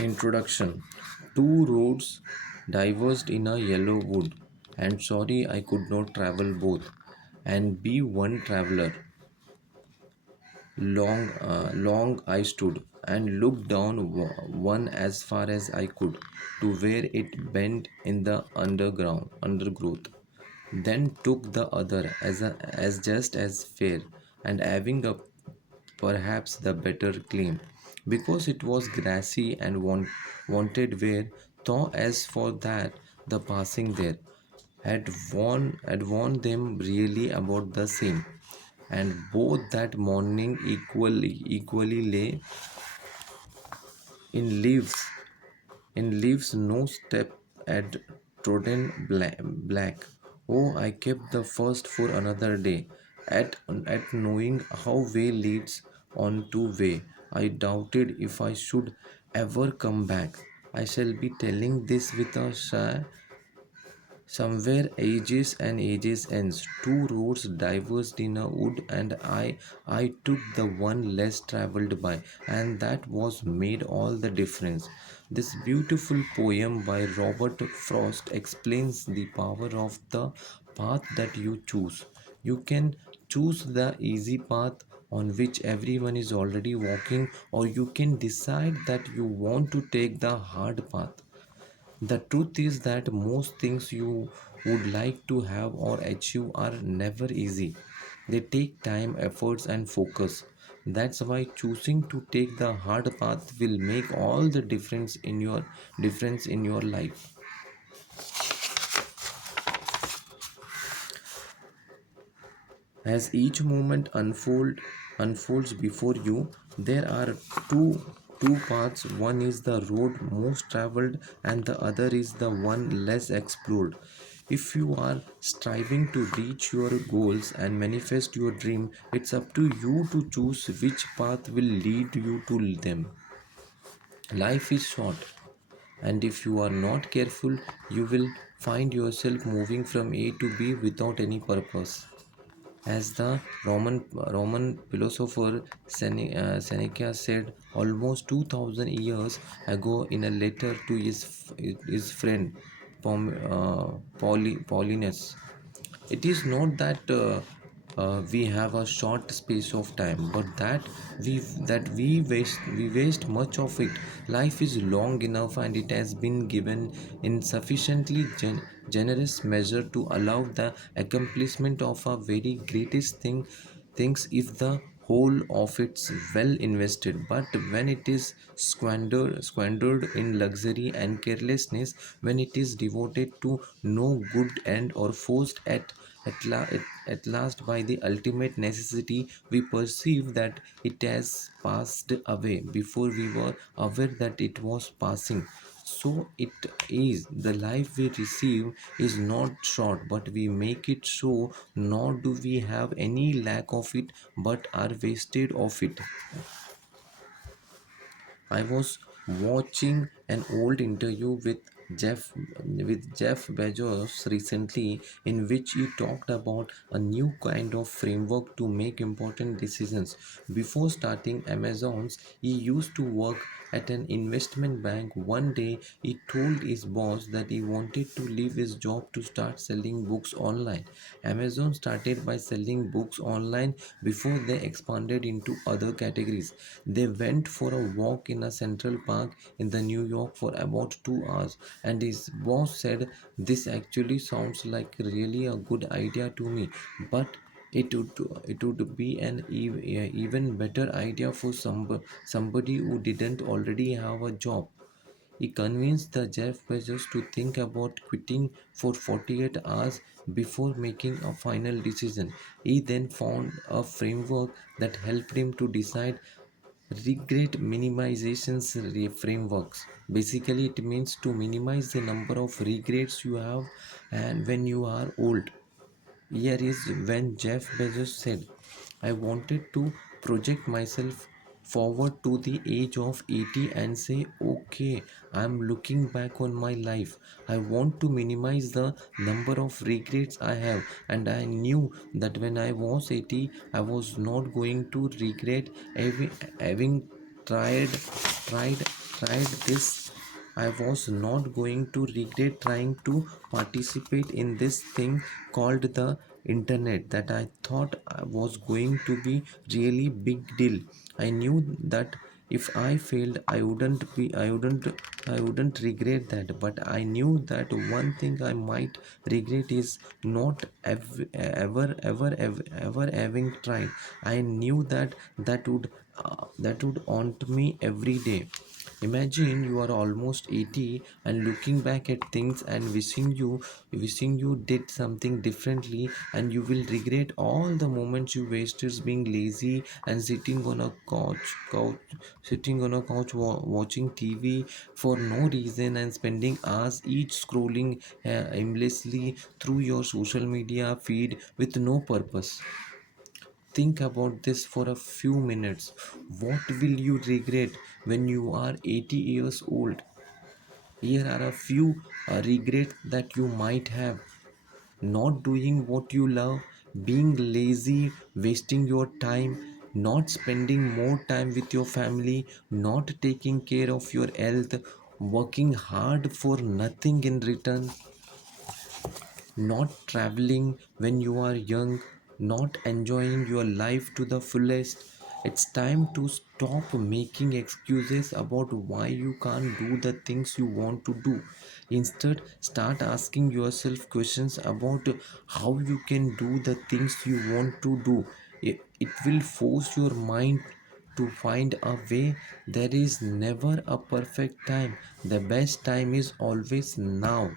Introduction. Two roads diverged in a yellow wood, and sorry I could not travel both, and be one traveler. Long I stood, and looked down one as far as I could, to where it bent in the undergrowth. Then took the other as just as fair, and having a perhaps the better claim, because it was grassy and wanted wear, though as for that the passing there had warned them really about the same, and both that morning equally lay in leaves no step had trodden black. Oh, I kept the first for another day. At knowing how way leads on to way, I doubted if I should ever come back. I shall be telling this with a sigh. Somewhere ages and ages ends. Two roads diverged in a wood, and I took the one less travelled by, and that was made all the difference. This beautiful poem by Robert Frost explains the power of the path that you choose. You can choose the easy path on which everyone is already walking, or you can decide that you want to take the hard path. The truth is that most things you would like to have or achieve are never easy. They take time, efforts, and focus. That's why choosing to take the hard path will make all the difference in your life. As each moment unfolds before you, there are two paths. One is the road most traveled, and the other is the one less explored. If you are striving to reach your goals and manifest your dream, it's up to you to choose which path will lead you to them. Life is short, and if you are not careful, you will find yourself moving from A to B without any purpose. As the Roman philosopher Seneca said almost 2000 years ago in a letter to his friend Paulinus, it is not that we have a short space of time, but that we waste much of it. Life is long enough, and it has been given in sufficiently generous measure to allow the accomplishment of a very greatest things if the whole of it's well invested. But when it is squandered in luxury and carelessness, when it is devoted to no good end, or forced at last by the ultimate necessity, we perceive that it has passed away before we were aware that it was passing. So it is the life we receive is not short, but we make it so, nor do we have any lack of it, but are wasted of it. I was watching an old interview Jeff Jeff Bezos recently, in which he talked about a new kind of framework to make important decisions. Before starting Amazon's, he used to work at an investment bank. One day, he told his boss that he wanted to leave his job to start selling books online. Amazon started by selling books online before they expanded into other categories. They went for a walk in a Central Park in the New York for about 2 hours, and his boss said, "This actually sounds like really a good idea to me, but it would be an even better idea for somebody who didn't already have a job." He convinced the Jeff Bezos to think about quitting for 48 hours before making a final decision. He then found a framework that helped him to decide. Regret minimizations frameworks. Basically, it means to minimize the number of regrets you have and when you are old. Here is when Jeff Bezos said, "I wanted to project myself forward to the age of 80 and say, okay, I'm looking back on my life. I want to minimize the number of regrets I have." And I knew that when I was 80, I was not going to regret having tried tried this, I was not going to regret trying to participate in this thing called the internet that I thought was going to be really big deal. I knew that if I failed, I wouldn't regret that. But I knew that one thing I might regret is not ever having tried. I knew that that would haunt me every day. Imagine you are almost 80 and looking back at things and wishing you did something differently, and you will regret all the moments you wasted being lazy and sitting on a couch watching TV for no reason and spending hours each scrolling aimlessly through your social media feed with no purpose. Think about this for a few minutes. What will you regret when you are 80 years old? Here are a few regrets that you might have: not doing what you love, being lazy, wasting your time, not spending more time with your family, not taking care of your health, working hard for nothing in return, not traveling when you are young, not enjoying your life to the fullest. It's time to stop making excuses about why you can't do the things you want to do. Instead, start asking yourself questions about how you can do the things you want to do. It will force your mind to find a way. There is never a perfect time. The best time is always now.